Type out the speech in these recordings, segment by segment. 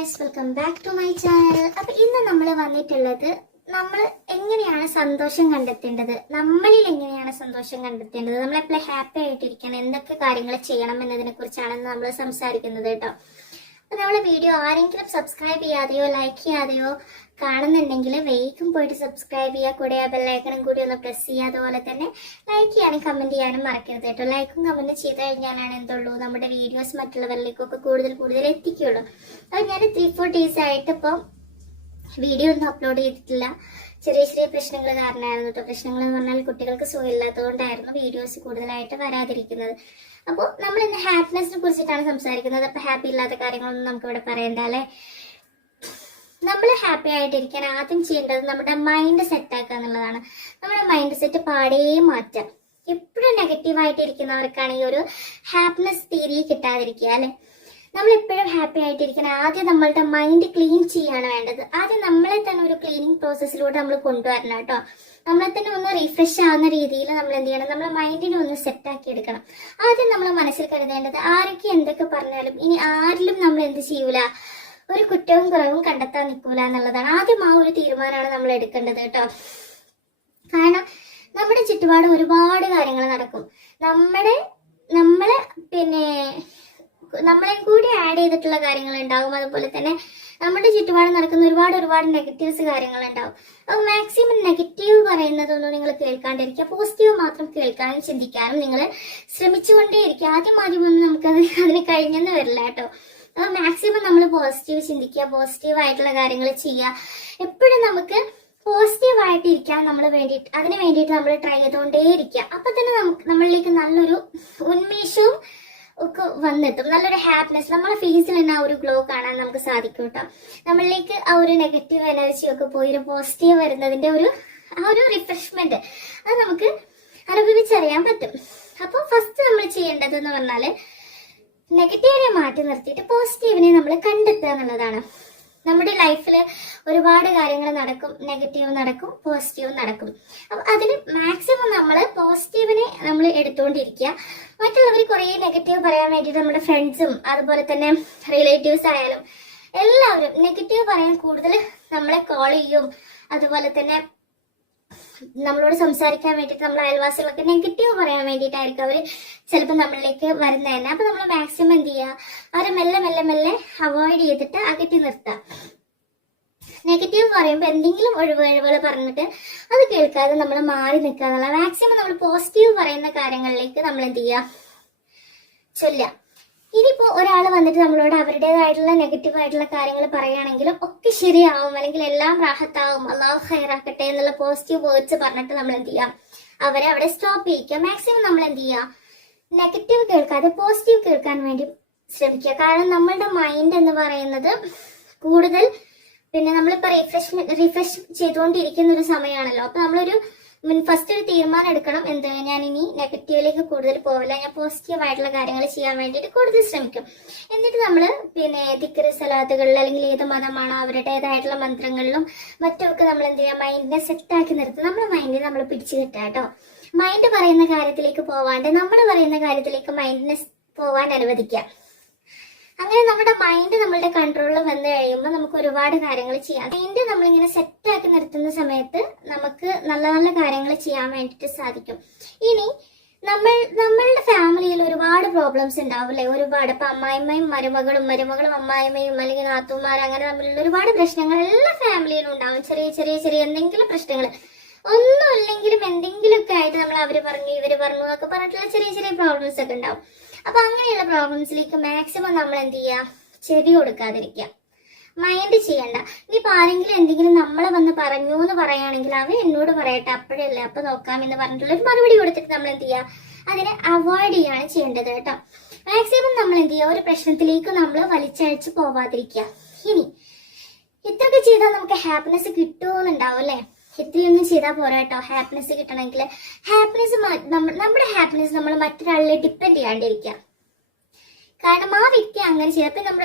Guys welcome back to my channel അപ്പൊ ഇന്ന് നമ്മൾ വന്നിട്ടുള്ളത് നമ്മൾ എങ്ങനെയാണ് സന്തോഷം കണ്ടെത്തേണ്ടത്? നമ്മളിൽ എങ്ങനെയാണ് സന്തോഷം കണ്ടെത്തേണ്ടത്? നമ്മൾ എപ്പോഴും ഹാപ്പി ആയിട്ടിരിക്കണം? എന്തൊക്കെ കാര്യങ്ങൾ ചെയ്യണം എന്നതിനെ കുറിച്ചാണ് നമ്മൾ സംസാരിക്കുന്നത് കേട്ടോ. അപ്പൊ നമ്മളെ വീഡിയോ ആരെങ്കിലും സബ്സ്ക്രൈബ് ചെയ്യാതെയോ ലൈക്ക് ചെയ്യാതെയോ കാണുന്നുണ്ടെങ്കിൽ വേഗം പോയിട്ട് സബ്സ്ക്രൈബ് ചെയ്യുക. കൂടെ ആ ബെല്ലൈക്കണും കൂടി ഒന്ന് പ്രസ് ചെയ്യുക. അതുപോലെ തന്നെ ലൈക്ക് ചെയ്യാനും കമന്റ് ചെയ്യാനും മറക്കരുത് കേട്ടോ. ലൈക്കും കമന്റ് ചെയ്ത് കഴിഞ്ഞാലാണ് എന്തുള്ളൂ? നമ്മുടെ വീഡിയോസ് മറ്റുള്ളവരിലേക്കൊക്കെ കൂടുതൽ കൂടുതൽ എത്തിക്കുള്ളൂ അത് ഞാൻ ത്രീ ഫോർ ഡേയ്സ് ആയിട്ട് ഇപ്പം വീഡിയോ ഒന്നും അപ്ലോഡ് ചെയ്തിട്ടില്ല. ചെറിയ ചെറിയ പ്രശ്നങ്ങൾ കാരണമായിരുന്നു കേട്ടോ. പ്രശ്നങ്ങൾ എന്ന് പറഞ്ഞാൽ കുട്ടികൾക്ക് സുഖമില്ലാത്തതുകൊണ്ടായിരുന്നു വീഡിയോസ് കൂടുതലായിട്ട് വരാതിരിക്കുന്നത്. അപ്പോൾ നമ്മൾ ഇന്ന് ഹാപ്പിനെസിനെ കുറിച്ചിട്ടാണ് സംസാരിക്കുന്നത്. അപ്പോൾ ഹാപ്പി ഇല്ലാത്ത കാര്യങ്ങളൊന്നും നമുക്ക് ഇവിടെ പറയണ്ട അല്ലേ? നമ്മൾ ഹാപ്പി ആയിട്ടിരിക്കാൻ ആദ്യം ചെയ്യേണ്ടത് നമ്മുടെ മൈൻഡ് സെറ്റ് ആക്കുക എന്നുള്ളതാണ്. നമ്മുടെ മൈൻഡ് സെറ്റ് പാടേ മാറ്റാം. എപ്പോഴും നെഗറ്റീവായിട്ട് ഇരിക്കുന്നവർക്കാണ് ഈ ഒരു ഹാപ്പിനെസ് തീരെ കിട്ടാതിരിക്കുക അല്ലെ? നമ്മൾ എപ്പോഴും ഹാപ്പി ആയിട്ടിരിക്കണം ആദ്യം നമ്മളുടെ മൈൻഡ് ക്ലീൻ ചെയ്യാണ് വേണ്ടത്. ആദ്യം നമ്മളെ തന്നെ ഒരു ക്ലീനിങ് പ്രോസസ്സിലൂടെ നമ്മൾ കൊണ്ടുവരണം കേട്ടോ. നമ്മളെ തന്നെ ഒന്ന് റീഫ്രഷ് ആവുന്ന രീതിയിൽ നമ്മൾ എന്ത് ചെയ്യണം? നമ്മളെ മൈൻഡിനെ ഒന്ന് സെറ്റ് ആക്കി എടുക്കണം. ആദ്യം നമ്മൾ മനസ്സിൽ കരുതേണ്ടത് ആരൊക്കെ എന്തൊക്കെ പറഞ്ഞാലും ഇനി ആരിലും നമ്മൾ എന്ത് ചെയ്യൂല? ഒരു കുറ്റവും കുറവും കണ്ടെത്താൻ നിൽക്കൂല എന്നുള്ളതാണ്. ആദ്യം ആ ഒരു തീരുമാനമാണ് നമ്മൾ എടുക്കേണ്ടത് കേട്ടോ. കാരണം നമ്മുടെ ചുറ്റുപാട് ഒരുപാട് കാര്യങ്ങൾ നടക്കും. നമ്മുടെ നമ്മളെ പിന്നെ നമ്മളെ കൂടി ആഡ് ചെയ്തിട്ടുള്ള കാര്യങ്ങൾ ഉണ്ടാകും അതുപോലെ തന്നെ നമ്മുടെ ചുറ്റുപാട് നടക്കുന്ന ഒരുപാട് ഒരുപാട് നെഗറ്റീവ്സ് കാര്യങ്ങൾ ഉണ്ടാവും. അപ്പോൾ മാക്സിമം നെഗറ്റീവ് പറയുന്നതൊന്നും നിങ്ങൾ കേൾക്കാണ്ടിരിക്കുക. പോസിറ്റീവ് മാത്രം കേൾക്കാനും ചിന്തിക്കാനും നിങ്ങൾ ശ്രമിച്ചുകൊണ്ടേയിരിക്കുക. ആദ്യം ആദ്യമൊന്നും നമുക്കത് അതിന് കഴിഞ്ഞെന്ന് വരില്ല കേട്ടോ. മാക്സിമം നമ്മൾ പോസിറ്റീവ് ചിന്തിക്കുക പോസിറ്റീവ് ആയിട്ടുള്ള കാര്യങ്ങൾ ചെയ്യുക. എപ്പോഴും നമുക്ക് പോസിറ്റീവ് ആയിട്ട് ഇരിക്കാൻ നമ്മൾ വേണ്ടിയിട്ട് അതിന് വേണ്ടിയിട്ട് നമ്മൾ ട്രൈ ചെയ്തുകൊണ്ടേ ഇരിക്കുക അപ്പൊ തന്നെ നമുക്ക് നമ്മളിലേക്ക് നല്ലൊരു ഉന്മേഷവും ഒക്കെ വന്നെത്തും. നല്ലൊരു ഹാപ്പിനെസ് നമ്മളെ ഫേസിൽ തന്നെ ആ ഒരു ഗ്ലോ കാണാൻ നമുക്ക് സാധിക്കും കേട്ടോ. നമ്മളിലേക്ക് ആ ഒരു നെഗറ്റീവ് എനർജി ഒക്കെ പോയി ഒരു പോസിറ്റീവ് വരുന്നതിന്റെ ഒരു ആ ഒരു റിഫ്രഷ്മെന്റ് അത് നമുക്ക് അനുഭവിച്ചറിയാൻ പറ്റും. അപ്പോൾ ഫസ്റ്റ് നമ്മൾ ചെയ്യേണ്ടത് എന്ന് പറഞ്ഞാൽ നെഗറ്റീവിനെ മാറ്റി നിർത്തിയിട്ട് പോസിറ്റീവിനെ നമ്മൾ കണ്ടെത്തുക എന്നുള്ളതാണ്. നമ്മുടെ ലൈഫിൽ ഒരുപാട് കാര്യങ്ങൾ നടക്കും നെഗറ്റീവ് നടക്കും പോസിറ്റീവ് നടക്കും. അപ്പം അതിന് മാക്സിമം നമ്മൾ പോസിറ്റീവിനെ നമ്മൾ എടുത്തുകൊണ്ടിരിക്കുക മറ്റുള്ളവർ കുറേ നെഗറ്റീവ് പറയാൻ വേണ്ടിയിട്ട് നമ്മുടെ ഫ്രണ്ട്സും അതുപോലെ തന്നെ റിലേറ്റീവ്സ് ആയാലും എല്ലാവരും നെഗറ്റീവ് പറയാൻ കൂടുതൽ നമ്മളെ കോൾ ചെയ്യും. അതുപോലെ തന്നെ നമ്മളോട് സംസാരിക്കാൻ വേണ്ടിയിട്ട് നമ്മൾ അയൽവാസികളൊക്കെ നെഗറ്റീവ് പറയാൻ വേണ്ടിയിട്ടായിരിക്കും അവർ ചിലപ്പോൾ നമ്മളിലേക്ക് വരുന്നത് തന്നെ. അപ്പൊ നമ്മൾ മാക്സിമം എന്ത് ചെയ്യുക അവരെ മെല്ലെ മെല്ലെ മെല്ലെ അവോയ്ഡ് ചെയ്തിട്ട് അകറ്റി നിർത്തുക നെഗറ്റീവ് പറയുമ്പോൾ എന്തെങ്കിലും ഒഴിവഴിവുകൾ പറഞ്ഞിട്ട് അത് കേൾക്കാതെ നമ്മൾ മാറി നിൽക്കുക എന്നുള്ള മാക്സിമം നമ്മൾ പോസിറ്റീവ് പറയുന്ന കാര്യങ്ങളിലേക്ക് നമ്മൾ എന്ത് ചെയ്യുക ചൊല്ലുക. ഇനിയിപ്പോ ഒരാൾ വന്നിട്ട് നമ്മളോട് അവരുടേതായിട്ടുള്ള നെഗറ്റീവ് ആയിട്ടുള്ള കാര്യങ്ങൾ പറയുകയാണെങ്കിലും ഒക്കെ ശരിയാവും അല്ലെങ്കിൽ എല്ലാം റാഹത്താവും അള്ളാഹു ഹൈറാക്കട്ടെ എന്നുള്ള പോസിറ്റീവ് വേർഡ്സ് പറഞ്ഞിട്ട് നമ്മൾ എന്ത് ചെയ്യാം? അവരെ അവിടെ സ്റ്റോപ്പ് ചെയ്യിക്കുക. മാക്സിമം നമ്മൾ എന്ത് ചെയ്യുക നെഗറ്റീവ് കേൾക്കാതെ പോസിറ്റീവ് കേൾക്കാൻ വേണ്ടി ശ്രമിക്കുക. കാരണം നമ്മളുടെ മൈൻഡ് എന്ന് പറയുന്നത് കൂടുതൽ പിന്നെ നമ്മളിപ്പോ റിഫ്രഷ് റിഫ്രഷ് ചെയ്തുകൊണ്ടിരിക്കുന്ന ഒരു സമയമാണല്ലോ. അപ്പൊ നമ്മളൊരു ഫസ്റ്റ് ഒരു തീരുമാനം എടുക്കണം. എന്ത് ഞാൻ ഇനി നെഗറ്റീവിലേക്ക് കൂടുതൽ പോവില്ല. ഞാൻ പോസിറ്റീവ് ആയിട്ടുള്ള കാര്യങ്ങൾ ചെയ്യാൻ വേണ്ടിയിട്ട് കൂടുതൽ ശ്രമിക്കും. എന്നിട്ട് നമ്മൾ പിന്നെ ദിക്കറ് സലാത്തുകളിൽ അല്ലെങ്കിൽ ഏത് മതമാണോ അവരുടേതായിട്ടുള്ള മന്ത്രങ്ങളിലും മറ്റുമൊക്കെ നമ്മൾ എന്ത് ചെയ്യുക മൈൻഡിനെ സെറ്റാക്കി നിർത്തും. നമ്മുടെ മൈൻഡിനെ നമ്മൾ പിടിച്ചു കിട്ടുക കേട്ടോ. മൈൻഡ് പറയുന്ന കാര്യത്തിലേക്ക് പോവാണ്ട് നമ്മൾ പറയുന്ന കാര്യത്തിലേക്ക് മൈൻഡിനെ പോവാൻ അനുവദിക്കുക. അങ്ങനെ നമ്മുടെ മൈൻഡ് നമ്മളുടെ കൺട്രോളിൽ വന്നു കഴിയുമ്പോൾ നമുക്ക് ഒരുപാട് കാര്യങ്ങൾ ചെയ്യാം. മൈൻഡ് നമ്മളിങ്ങനെ സെറ്റാക്കി നിർത്തുന്ന സമയത്ത് നമുക്ക് നല്ല നല്ല കാര്യങ്ങൾ ചെയ്യാൻ വേണ്ടിയിട്ട് സാധിക്കും. ഇനി നമ്മൾ നമ്മളുടെ ഫാമിലിയിൽ ഒരുപാട് പ്രോബ്ലംസ് ഉണ്ടാവും അല്ലെ? ഒരുപാട് ഇപ്പൊ അമ്മായിമ്മയും മരുമകളും മരുമകളും അമ്മായിമ്മയും അല്ലെങ്കിൽ നാത്തുമാർ അങ്ങനെ തമ്മിലുള്ള ഒരുപാട് പ്രശ്നങ്ങൾ എല്ലാ ഫാമിലിയിലും ഉണ്ടാവും. ചെറിയ ചെറിയ ചെറിയ എന്തെങ്കിലും പ്രശ്നങ്ങൾ. ഒന്നും ഇല്ലെങ്കിലും എന്തെങ്കിലുമൊക്കെ ആയിട്ട് നമ്മൾ അവർ പറഞ്ഞു ഇവർ പറഞ്ഞു എന്നൊക്കെ പറഞ്ഞിട്ടുള്ള ചെറിയ ചെറിയ പ്രോബ്ലംസ് ഒക്കെ ഉണ്ടാവും. അപ്പൊ അങ്ങനെയുള്ള പ്രോബ്ലംസിലേക്ക് മാക്സിമം നമ്മൾ എന്ത് ചെയ്യുക ചെവി കൊടുക്കാതിരിക്കുക. മൈൻഡ് ചെയ്യണ്ട. ഇനിയിപ്പോ ആരെങ്കിലും എന്തെങ്കിലും നമ്മളെ വന്ന് പറഞ്ഞു എന്ന് പറയുകയാണെങ്കിൽ അവൻ എന്നോട് പറയട്ടെ അപ്പോഴല്ലേ അപ്പൊ നോക്കാം എന്ന് പറഞ്ഞിട്ടുള്ള ഒരു മറുപടി കൊടുത്തിട്ട് നമ്മൾ എന്ത് ചെയ്യുക അതിനെ അവോയ്ഡ് ചെയ്യാണ് ചെയ്യേണ്ടത് കേട്ടോ. മാക്സിമം നമ്മൾ എന്ത് ചെയ്യുക ഒരു പ്രശ്നത്തിലേക്ക് നമ്മൾ വലിച്ചഴിച്ച് പോവാതിരിക്കുക. ഇനി ഇത്രയൊക്കെ ചെയ്താൽ നമുക്ക് ഹാപ്പിനെസ് കിട്ടുമെന്നുണ്ടാവും അല്ലേ? ഇത്രയൊന്നും ചെയ്താൽ പോരാ കേട്ടോ ഹാപ്പിനെസ് കിട്ടണമെങ്കിൽ ഹാപ്പിനെസ് നമ്മുടെ ഹാപ്പിനെസ് നമ്മൾ മറ്റൊരാളിലെ ഡിപ്പെൻഡ് ചെയ്യാണ്ടിരിക്കുക കാരണം ആ വ്യക്തി അങ്ങനെ ചെയ്ത നമ്മൾ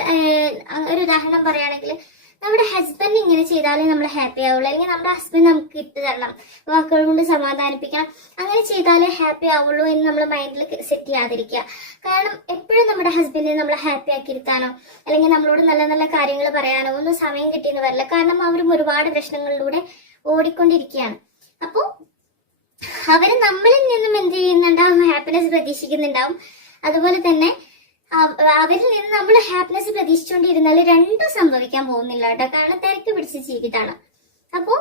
ഒരു ഉദാഹരണം പറയുകയാണെങ്കിൽ നമ്മുടെ ഹസ്ബൻഡ് ഇങ്ങനെ ചെയ്താലേ നമ്മൾ ഹാപ്പി ആവുള്ളൂ. അല്ലെങ്കിൽ നമ്മുടെ ഹസ്ബൻഡ് നമുക്ക് ഇട്ട് തരണം. വാക്കുകൾ കൊണ്ട് സമാധാനിപ്പിക്കണം. അങ്ങനെ ചെയ്താലേ ഹാപ്പി ആവുള്ളൂ എന്ന് നമ്മൾ മൈൻഡിൽ സെറ്റ് ചെയ്യാതിരിക്കുക കാരണം എപ്പോഴും നമ്മുടെ ഹസ്ബൻഡിനെ നമ്മൾ ഹാപ്പി ആക്കിയിരുത്താനോ അല്ലെങ്കിൽ നമ്മളോട് നല്ല നല്ല കാര്യങ്ങൾ പറയാനോ ഒന്നും സമയം കിട്ടിയെന്ന് വരില്ല. കാരണം അവരും ഒരുപാട് പ്രശ്നങ്ങളിലൂടെ ഓടിക്കൊണ്ടിരിക്കുകയാണ്. അപ്പോൾ അവർ നമ്മളിൽ നിന്നും എന്ത് ചെയ്യുന്നുണ്ടാവും? ഹാപ്പിനെസ് പ്രതീക്ഷിക്കുന്നുണ്ടാവും. അതുപോലെ തന്നെ അവരിൽ നിന്ന് നമ്മൾ ഹാപ്പിനെസ് പ്രതീക്ഷിച്ചുകൊണ്ടിരുന്നാൽ രണ്ടും സംഭവിക്കാൻ പോകുന്നില്ല കേട്ടോ. കാരണം തിരക്ക് പിടിച്ച ജീവിതമാണ് അപ്പോൾ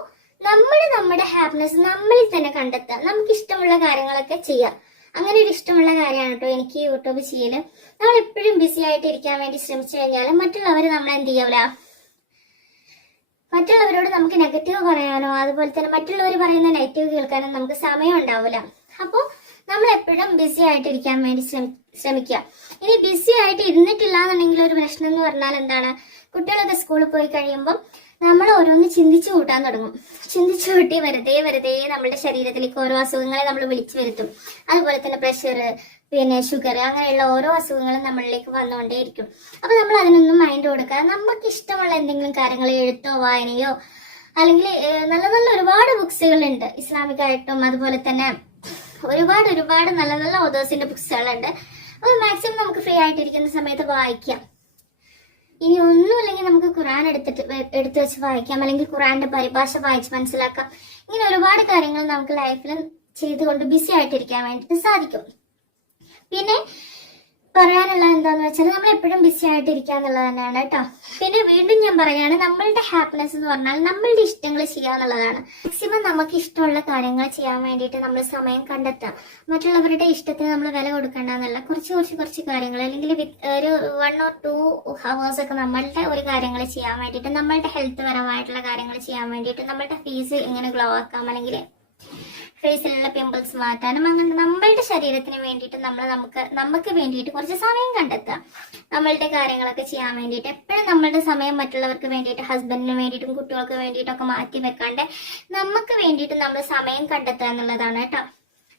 നമ്മൾ നമ്മുടെ ഹാപ്പിനെസ് നമ്മളിൽ തന്നെ കണ്ടെത്തുക. നമുക്ക് ഇഷ്ടമുള്ള കാര്യങ്ങളൊക്കെ ചെയ്യാം അങ്ങനെ ഒരു ഇഷ്ടമുള്ള കാര്യമാണ് കേട്ടോ എനിക്ക് യൂട്യൂബ് ചെയ്യൽ നമ്മൾ എപ്പോഴും ബിസി ആയിട്ട് ഇരിക്കാൻ വേണ്ടി ശ്രമിച്ചു കഴിഞ്ഞാൽ മറ്റുള്ളവർ നമ്മളെ എന്ത് ചെയ്യൂല? മറ്റുള്ളവരോട് നമുക്ക് നെഗറ്റീവ് പറയാനോ അതുപോലെ തന്നെ മറ്റുള്ളവർ പറയുന്ന നെഗറ്റീവ് കേൾക്കാനോ നമുക്ക് സമയം ഉണ്ടാവില്ല അപ്പോൾ നമ്മൾ എപ്പോഴും ബിസി ആയിട്ടിരിക്കാൻ വേണ്ടി ശ്രമിക്കുക. ഇനി ബിസി ആയിട്ട് ഇരുന്നിട്ടില്ല എന്നുണ്ടെങ്കിൽ ഒരു പ്രശ്നം എന്ന് പറഞ്ഞാൽ എന്താണ്? കുട്ടികളൊക്കെ സ്കൂളിൽ പോയി കഴിയുമ്പോൾ നമ്മൾ ഓരോന്ന് ചിന്തിച്ചു കൂട്ടാൻ തുടങ്ങും. ചിന്തിച്ചു കൂട്ടി വെറുതെ വെറുതെ നമ്മുടെ ശരീരത്തിലേക്ക് ഓരോ അസുഖങ്ങളെ നമ്മൾ വിളിച്ചു വരുത്തും. അതുപോലെ തന്നെ പ്രഷർ പിന്നെ ഷുഗർ അങ്ങനെയുള്ള ഓരോ അസുഖങ്ങളും നമ്മളിലേക്ക് വന്നുകൊണ്ടേയിരിക്കും. അപ്പൊ നമ്മൾ അതിനൊന്നും മൈൻഡ് കൊടുക്കാതെ നമുക്ക് ഇഷ്ടമുള്ള എന്തെങ്കിലും കാര്യങ്ങൾ എഴുത്തോ വായനയോ അല്ലെങ്കിൽ നല്ല നല്ല ഒരുപാട് ബുക്സുകളുണ്ട് ഇസ്ലാമിക് ആയിട്ടും അതുപോലെ തന്നെ ഒരുപാട് ഒരുപാട് നല്ല നല്ല ഓതേഴ്സിന്റെ ബുക്സുകളുണ്ട് അപ്പൊ മാക്സിമം നമുക്ക് ഫ്രീ ആയിട്ടിരിക്കുന്ന സമയത്ത് വായിക്കാം. ഇനി ഒന്നുമില്ലെങ്കിൽ നമുക്ക് ഖുറാൻ എടുത്തിട്ട് എടുത്തു വെച്ച് വായിക്കാം. അല്ലെങ്കിൽ ഖുറാന്റെ പരിഭാഷ വായിച്ച് മനസ്സിലാക്കാം. ഇങ്ങനെ ഒരുപാട് കാര്യങ്ങൾ നമുക്ക് ലൈഫിൽ ചെയ്തുകൊണ്ട് ബിസി ആയിട്ടിരിക്കാൻ വേണ്ടിയിട്ട് സാധിക്കും. പിന്നെ പറയാനുള്ളത് എന്താന്ന് വെച്ചാൽ നമ്മൾ എപ്പോഴും ബിസി ആയിട്ട് ഇരിക്കുക എന്നുള്ളത് തന്നെയാണ് കേട്ടോ. പിന്നെ വീണ്ടും ഞാൻ പറയാണ് നമ്മളുടെ ഹാപ്പിനെസ് എന്ന് പറഞ്ഞാൽ നമ്മളുടെ ഇഷ്ടങ്ങൾ ചെയ്യുക എന്നുള്ളതാണ്. മാക്സിമം നമുക്ക് ഇഷ്ടമുള്ള കാര്യങ്ങൾ ചെയ്യാൻ വേണ്ടിയിട്ട് നമ്മൾ സമയം കണ്ടെത്തുക. മറ്റുള്ളവരുടെ ഇഷ്ടത്തിന് നമ്മൾ വില കൊടുക്കേണ്ട എന്നല്ല. കുറച്ച് കുറച്ച് കുറച്ച് കാര്യങ്ങൾ അല്ലെങ്കിൽ ഒരു വൺ ഓർ ടു ഹവേഴ്സ് ഒക്കെ നമ്മളുടെ ഒരു കാര്യങ്ങൾ ചെയ്യാൻ വേണ്ടിയിട്ട് നമ്മളുടെ ഹെൽത്ത് പരമായിട്ടുള്ള കാര്യങ്ങൾ ചെയ്യാൻ വേണ്ടിയിട്ട് നമ്മളുടെ ഫീസ് എങ്ങനെ ഗ്ലോ ആക്കാം അല്ലെങ്കിൽ ഫേസിലുള്ള പിമ്പിൾസ് മാറ്റാനും അങ്ങനെ നമ്മളുടെ ശരീരത്തിന് വേണ്ടിയിട്ട് നമ്മൾ നമുക്ക് നമുക്ക് വേണ്ടിയിട്ട് കുറച്ച് സമയം കണ്ടെത്തുക. നമ്മളുടെ കാര്യങ്ങളൊക്കെ ചെയ്യാൻ വേണ്ടിയിട്ട് എപ്പോഴും നമ്മളുടെ സമയം മറ്റുള്ളവർക്ക് വേണ്ടിയിട്ട് ഹസ്ബൻഡിന് വേണ്ടിയിട്ടും കുട്ടികൾക്ക് വേണ്ടിയിട്ടൊക്കെ മാറ്റി വെക്കാണ്ട് നമുക്ക് വേണ്ടിയിട്ട് നമ്മൾ സമയം കണ്ടെത്തുക എന്നുള്ളതാണ് കേട്ടോ.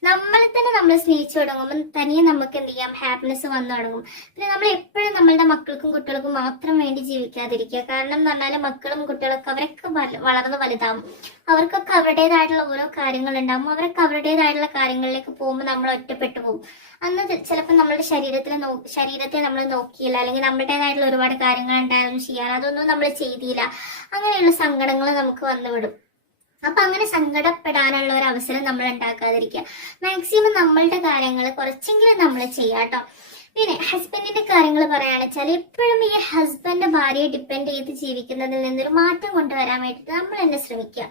നമ്മളെ തന്നെ നമ്മൾ സ്നേഹിച്ചു തുടങ്ങുമ്പോൾ തനിയെ നമുക്ക് എന്ത് ചെയ്യാം? ഹാപ്പിനെസ് വന്നു തുടങ്ങും. പിന്നെ നമ്മൾ എപ്പോഴും നമ്മളുടെ മക്കൾക്കും കുട്ടികൾക്കും മാത്രം വേണ്ടി ജീവിക്കാതിരിക്കുക. കാരണം എന്ന് പറഞ്ഞാൽ മക്കളും കുട്ടികളൊക്കെ അവരൊക്കെ വളർന്ന് വലുതാവും. അവർക്കൊക്കെ അവരുടേതായിട്ടുള്ള ഓരോ കാര്യങ്ങൾ ഉണ്ടാവും അവരൊക്കെ അവരുടേതായിട്ടുള്ള കാര്യങ്ങളിലേക്ക് പോകുമ്പോൾ നമ്മൾ ഒറ്റപ്പെട്ടു പോകും. അന്ന് ചിലപ്പോൾ നമ്മുടെ ശരീരത്തിൽ ശരീരത്തെ നമ്മൾ നോക്കിയില്ല. അല്ലെങ്കിൽ നമ്മുടേതായിട്ടുള്ള ഒരുപാട് കാര്യങ്ങൾ ഉണ്ടായിരുന്നു ചെയ്യാൻ അതൊന്നും നമ്മൾ ചെയ്തില്ല. അങ്ങനെയുള്ള സങ്കടങ്ങൾ നമുക്ക് വന്നുവിടും അപ്പൊ അങ്ങനെ സങ്കടപ്പെടാനുള്ള ഒരു അവസരം നമ്മൾ ഉണ്ടാക്കാതിരിക്കുക. മാക്സിമം നമ്മളുടെ കാര്യങ്ങൾ കുറച്ചെങ്കിലും നമ്മൾ ചെയ്യാട്ടോ പിന്നെ ഹസ്ബൻഡിന്റെ കാര്യങ്ങൾ പറയുകയാണെന്ന് വെച്ചാൽ എപ്പോഴും ഈ ഹസ്ബൻഡ് ഭാര്യയെ ഡിപ്പെൻഡ് ചെയ്ത് ജീവിക്കുന്നതിൽ നിന്നൊരു മാറ്റം കൊണ്ടുവരാൻ വേണ്ടിയിട്ട് നമ്മൾ തന്നെ ശ്രമിക്കുക.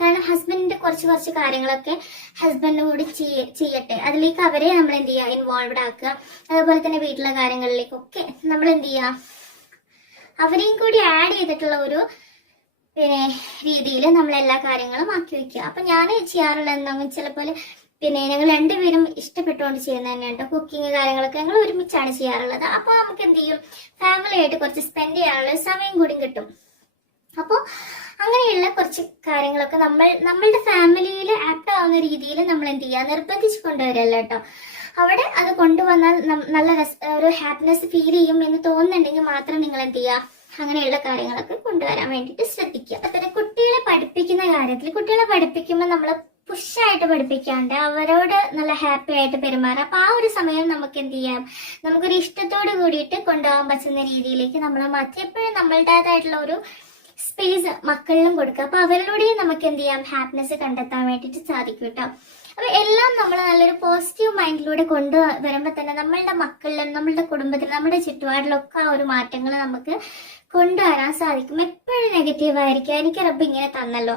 കാരണം ഹസ്ബൻഡിന്റെ കുറച്ച് കുറച്ച് കാര്യങ്ങളൊക്കെ ഹസ്ബൻഡ് കൂടി ചെയ്യട്ടെ. അതിലേക്ക് അവരെ നമ്മൾ എന്ത് ചെയ്യുക? ഇൻവോൾവ്ഡ് ആക്കുക. അതുപോലെ തന്നെ വീട്ടിലെ കാര്യങ്ങളിലേക്കൊക്കെ നമ്മൾ എന്ത് ചെയ്യുക? അവരെയും കൂടി ആഡ് ചെയ്തിട്ടുള്ള ഒരു പിന്നെ രീതിയിൽ നമ്മൾ എല്ലാ കാര്യങ്ങളും ആക്കി വെക്കുക. അപ്പൊ ഞാൻ ചെയ്യാറുള്ള എന്താണെന്ന് ചിലപ്പോൾ പിന്നെ ഞങ്ങൾ രണ്ടുപേരും ഇഷ്ടപ്പെട്ടുകൊണ്ട് ചെയ്യുന്ന തന്നെയാണ് കേട്ടോ. കുക്കിംഗ് കാര്യങ്ങളൊക്കെ ഞങ്ങൾ ഒരുമിച്ചാണ് ചെയ്യാറുള്ളത്. അപ്പൊ നമുക്ക് എന്ത് ചെയ്യും? ഫാമിലി ആയിട്ട് കുറച്ച് സ്പെൻഡ് ചെയ്യാനുള്ള സമയം കൂടി കിട്ടും. അപ്പോൾ അങ്ങനെയുള്ള കുറച്ച് കാര്യങ്ങളൊക്കെ നമ്മൾ നമ്മളുടെ ഫാമിലിയിൽ ആക്ട് ആവുന്ന രീതിയിൽ നമ്മൾ എന്ത് ചെയ്യുക? നിർബന്ധിച്ച് കൊണ്ടുവരല്ല കേട്ടോ. അവിടെ അത് കൊണ്ടുവന്നാൽ നല്ല ഒരു ഹാപ്പിനെസ് ഫീൽ ചെയ്യും എന്ന് തോന്നുന്നുണ്ടെങ്കിൽ മാത്രം നിങ്ങൾ എന്ത് ചെയ്യുക? അങ്ങനെയുള്ള കാര്യങ്ങളൊക്കെ കൊണ്ടുവരാൻ വേണ്ടിയിട്ട് ശ്രദ്ധിക്കുക. അതുപോലെ കുട്ടികളെ പഠിപ്പിക്കുന്ന കാര്യത്തിൽ കുട്ടികളെ പഠിപ്പിക്കുമ്പോൾ നമ്മൾ പുഷായിട്ട് പഠിപ്പിക്കാണ്ട് അവരോട് നല്ല ഹാപ്പി ആയിട്ട് പെരുമാറാം. അപ്പൊ ആ ഒരു സമയം നമുക്ക് എന്ത് ചെയ്യാം? നമുക്കൊരു ഇഷ്ടത്തോട് കൂടിയിട്ട് കൊണ്ടുപോകാൻ പറ്റുന്ന രീതിയിലേക്ക് നമ്മൾ മാറ്റി. എപ്പോഴും നമ്മളുടേതായിട്ടുള്ള ഒരു സ്പേസ് മക്കളിലും കൊടുക്കുക. അപ്പൊ അവരിലൂടെയും നമുക്ക് എന്ത് ചെയ്യാം? ഹാപ്പിനെസ് കണ്ടെത്താൻ വേണ്ടിയിട്ട് സാധിക്കും കേട്ടോ. അപ്പൊ എല്ലാം നമ്മൾ നല്ലൊരു പോസിറ്റീവ് മൈൻഡിലൂടെ കൊണ്ടുവരുമ്പോൾ തന്നെ നമ്മളുടെ മക്കളിലും നമ്മളുടെ കുടുംബത്തിലും നമ്മുടെ ചുറ്റുപാടിലൊക്കെ ആ ഒരു മാറ്റങ്ങൾ നമുക്ക് കൊണ്ടുവരാൻ സാധിക്കും. എപ്പോഴും നെഗറ്റീവ് ആയിരിക്കും. എനിക്ക് റബ്ബ് ഇങ്ങനെ തന്നല്ലോ.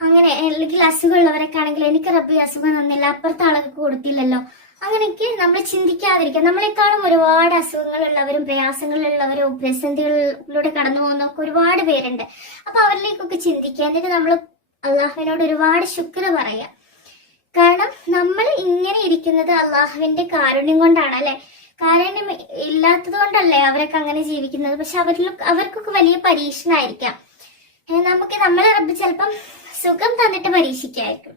അങ്ങനെ അല്ലെങ്കിൽ അസുഖമുള്ളവരൊക്കെ ആണെങ്കിൽ എനിക്ക് റബ്ബ് അസുഖം തന്നില്ല. അപ്പുറത്തെ ആളൊക്കെ കൊടുത്തില്ലല്ലോ. അങ്ങനെയൊക്കെ നമ്മൾ ചിന്തിക്കാതിരിക്കുക. നമ്മളെക്കാളും ഒരുപാട് അസുഖങ്ങളുള്ളവരും പ്രയാസങ്ങളുള്ളവരും പ്രതിസന്ധികളിലൂടെ കടന്നു പോകുന്നൊക്കെ ഒരുപാട് പേരുണ്ട്. അപ്പൊ അവരിലേക്കൊക്കെ ചിന്തിക്കുക. എന്നിട്ട് നമ്മൾ അള്ളാഹുവിനോട് ഒരുപാട് ശുക്ർ പറയുക. കാരണം നമ്മൾ ഇങ്ങനെ ഇരിക്കുന്നത് അള്ളാഹുവിന്റെ കാരുണ്യം കൊണ്ടാണ് അല്ലെ? കാരുണ്യം ഇല്ലാത്തത് കൊണ്ടല്ലേ അവരൊക്കെ അങ്ങനെ ജീവിക്കുന്നത്? പക്ഷെ അവരിൽ അവർക്കൊക്കെ വലിയ പരീക്ഷണമായിരിക്കാം നമുക്ക് നമ്മളെ റബ്ബ് ചിലപ്പം സുഖം തന്നിട്ട് പരീക്ഷിക്കായിരിക്കും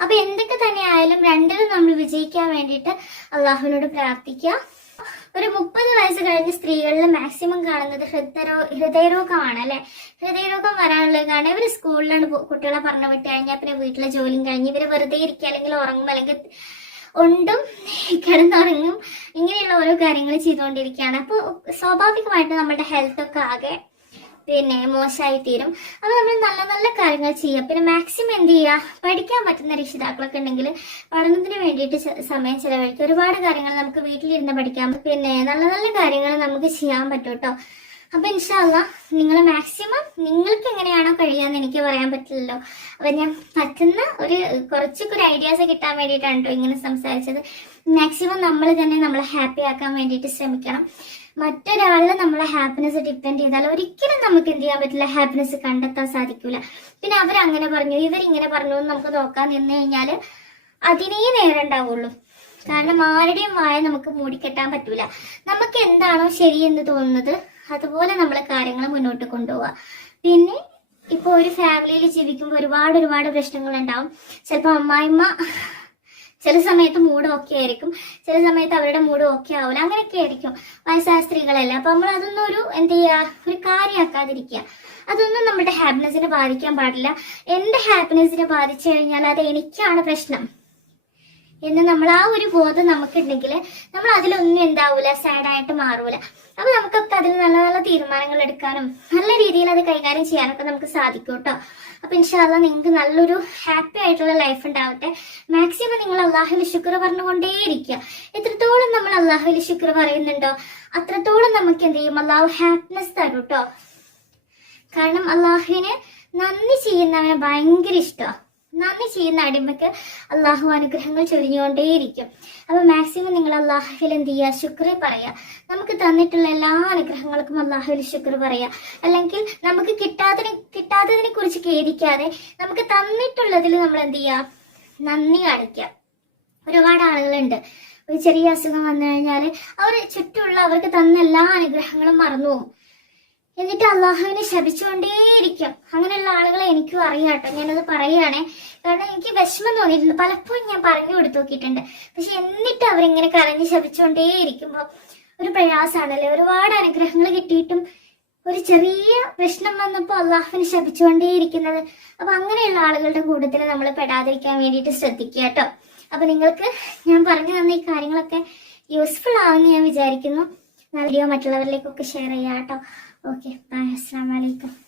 അപ്പൊ എന്തൊക്കെ തന്നെ ആയാലും രണ്ടിലും നമ്മൾ വിജയിക്കാൻ വേണ്ടിയിട്ട് അള്ളാഹുവിനോട് പ്രാർത്ഥിക്കുക. ഒരു മുപ്പത് വയസ്സ് കഴിഞ്ഞ സ്ത്രീകളിൽ മാക്സിമം കാണുന്നത് ഹൃദയരോ ഹൃദയരോഗമാണ് അല്ലെ? ഹൃദയരോഗം വരാനുള്ളത് കാരണം ഇവർ സ്കൂളിലാണ് കുട്ടികളെ പറഞ്ഞു വിട്ട് കഴിഞ്ഞാൽ പിന്നെ വീട്ടിലെ ജോലിയും കഴിഞ്ഞ് ഇവർ വെറുതെ ഇരിക്കുക അല്ലെങ്കിൽ ഉറങ്ങും അല്ലെങ്കിൽ ഉണ്ടും കിടന്നുറങ്ങും. ഇങ്ങനെയുള്ള ഓരോ കാര്യങ്ങൾ ചെയ്തുകൊണ്ടിരിക്കുകയാണ്. അപ്പോൾ സ്വാഭാവികമായിട്ട് നമ്മുടെ ഹെൽത്ത് ഒക്കെ ആകെ പിന്നെ മോശമായി തീരും. അപ്പൊ നമ്മൾ നല്ല നല്ല കാര്യങ്ങൾ ചെയ്യുക. പിന്നെ മാക്സിമം എന്ത് ചെയ്യുക? പഠിക്കാൻ പറ്റുന്ന രക്ഷിതാക്കളൊക്കെ ഉണ്ടെങ്കിൽ പഠനത്തിന് വേണ്ടിയിട്ട് സമയം ചെലവഴിക്കുക. ഒരുപാട് കാര്യങ്ങൾ നമുക്ക് വീട്ടിലിരുന്ന് പഠിക്കാം. പിന്നെ നല്ല നല്ല കാര്യങ്ങൾ നമുക്ക് ചെയ്യാൻ പറ്റും കേട്ടോ അപ്പൊ ഇൻഷാല്ല നിങ്ങൾ മാക്സിമം നിങ്ങൾക്ക് എങ്ങനെയാണോ കഴിയാന്ന് എനിക്ക് പറയാൻ പറ്റില്ലല്ലോ. അപ്പൊ ഞാൻ പറ്റുന്ന ഒരു കുറച്ചൊക്കെ ഒരു ഐഡിയാസ് കിട്ടാൻ വേണ്ടിയിട്ടാണ് കേട്ടോ ഇങ്ങനെ സംസാരിച്ചത്. മാക്സിമം നമ്മൾ തന്നെ നമ്മളെ ഹാപ്പി ആക്കാൻ വേണ്ടിയിട്ട് ശ്രമിക്കണം. മറ്റൊരാളിൽ നമ്മളെ ഹാപ്പിനെസ് ഡിപ്പെൻഡ് ചെയ്താൽ ഒരിക്കലും നമുക്ക് എന്ത് ചെയ്യാൻ പറ്റില്ല ഹാപ്പിനെസ് കണ്ടെത്താൻ സാധിക്കില്ല പിന്നെ അവർ അങ്ങനെ പറഞ്ഞു ഇവരിങ്ങനെ പറഞ്ഞു എന്ന് നമുക്ക് നോക്കാൻ നിന്ന് കഴിഞ്ഞാൽ അതിനേ നേരം ഉണ്ടാവുള്ളൂ. കാരണം ആരുടെയും വായ നമുക്ക് മൂടിക്കെട്ടാൻ പറ്റൂല. നമുക്ക് എന്താണോ ശരിയെന്ന് തോന്നുന്നത് അതുപോലെ നമ്മൾ കാര്യങ്ങൾ മുന്നോട്ട് കൊണ്ടുപോവുക പിന്നെ ഇപ്പോൾ ഒരു ഫാമിലിയിൽ ജീവിക്കുമ്പോൾ ഒരുപാട് ഒരുപാട് പ്രശ്നങ്ങൾ ഉണ്ടാവും ചിലപ്പോൾ അമ്മായിമ്മ ചില സമയത്ത് മൂഡ് ഓക്കെ ആയിരിക്കും. ചില സമയത്ത് അവരുടെ മൂഡ് ഓക്കെ ആവില്ല അങ്ങനെയൊക്കെ ആയിരിക്കും. വയസ്സായ സ്ത്രീകളല്ല. അപ്പൊ നമ്മൾ അതൊന്നും ഒരു എന്ത് ചെയ്യുക ഒരു കാര്യമാക്കാതിരിക്കുക അതൊന്നും നമ്മുടെ ഹാപ്പിനെസ്സിനെ ബാധിക്കാൻ പാടില്ല. എന്റെ ഹാപ്പിനെസ്സിനെ ബാധിച്ചു കഴിഞ്ഞാൽ അത് എനിക്കാണ് പ്രശ്നം. എന്ന് നമ്മൾ ആ ഒരു ബോധം നമുക്കുണ്ടെങ്കിൽ നമ്മൾ അതിലൊന്നും എന്താവൂല സാഡായിട്ട് മാറൂല. അപ്പൊ നമുക്കൊക്കെ അതിൽ നല്ല നല്ല തീരുമാനങ്ങൾ എടുക്കാനും നല്ല രീതിയിൽ അത് കൈകാര്യം ചെയ്യാനൊക്കെ നമുക്ക് സാധിക്കും കേട്ടോ അപ്പൊ ഇൻഷാല്ല നിങ്ങൾക്ക് നല്ലൊരു ഹാപ്പി ആയിട്ടുള്ള ലൈഫ് ഉണ്ടാവട്ടെ. മാക്സിമം നിങ്ങൾ അള്ളാഹുൽ ശുക്ർ പറഞ്ഞുകൊണ്ടേയിരിക്കുക. എത്രത്തോളം നമ്മൾ അള്ളാഹുലി ശുക്ർ പറയുന്നുണ്ടോ അത്രത്തോളം നമുക്ക് എന്ത് ചെയ്യും? അള്ളാഹു ഹാപ്പിനെസ് തരും കേട്ടോ കാരണം അള്ളാഹുവിന് നന്ദി ചെയ്യുന്നവനെ ഭയങ്കര ഇഷ്ടമാണ് നന്ദി ചെയ്യുന്ന അടിമയ്ക്ക് അള്ളാഹു അനുഗ്രഹങ്ങൾ ചൊരിഞ്ഞുകൊണ്ടേയിരിക്കും. അപ്പൊ മാക്സിമം നിങ്ങൾ അള്ളാഹുവിൽ എന്ത് ചെയ്യുക? ശുക്ർ പറയുക. നമുക്ക് തന്നിട്ടുള്ള എല്ലാ അനുഗ്രഹങ്ങൾക്കും അള്ളാഹുവിൽ ശുക്ർ പറയുക. അല്ലെങ്കിൽ നമുക്ക് കിട്ടാത്തതിനെ കിട്ടാത്തതിനെ കുറിച്ച് ഖേദിക്കാതെ നമുക്ക് തന്നിട്ടുള്ളതിൽ നമ്മൾ എന്ത് ചെയ്യുക? നന്ദി കാണിക്കുക. ഒരുപാട് ആളുകളുണ്ട്. ഒരു ചെറിയ അസുഖം വന്നു കഴിഞ്ഞാൽ അവർ ചുറ്റുമുള്ള അവർക്ക് തന്ന എല്ലാ അനുഗ്രഹങ്ങളും മറന്നു പോകും. എന്നിട്ട് അള്ളാഹുവിനെ ശപിച്ചുകൊണ്ടേയിരിക്കും. അങ്ങനെയുള്ള ആളുകളെ എനിക്കും അറിയാം കേട്ടോ. ഞാനത് പറയുകയാണേ. കാരണം എനിക്ക് വിഷമം തോന്നിയിട്ടുണ്ട്. പലപ്പോഴും ഞാൻ പറഞ്ഞു കൊടുത്തു നോക്കിയിട്ടുണ്ട്. പക്ഷെ എന്നിട്ട് അവരിങ്ങനെ കരഞ്ഞ് ശപിച്ചുകൊണ്ടേയിരിക്കുമ്പോൾ ഒരു പ്രയാസമാണല്ലേ? ഒരുപാട് അനുഗ്രഹങ്ങൾ കിട്ടിയിട്ടും ഒരു ചെറിയ പ്രശ്നം വന്നപ്പോൾ അള്ളാഹുവിനെ ശപിച്ചുകൊണ്ടേയിരിക്കുന്നത്. അപ്പൊ അങ്ങനെയുള്ള ആളുകളുടെ കൂട്ടത്തിൽ നമ്മൾ പെടാതിരിക്കാൻ വേണ്ടിയിട്ട് ശ്രദ്ധിക്കുക കേട്ടോ. അപ്പൊ നിങ്ങൾക്ക് ഞാൻ പറഞ്ഞു തന്ന ഈ കാര്യങ്ങളൊക്കെ യൂസ്ഫുൾ ആവുമെന്ന് ഞാൻ വിചാരിക്കുന്നു. വീഡിയോ മറ്റുള്ളവരിലേക്കൊക്കെ ഷെയർ ചെയ്യാം കേട്ടോ. Okey, ben Esselamu Aleyküm.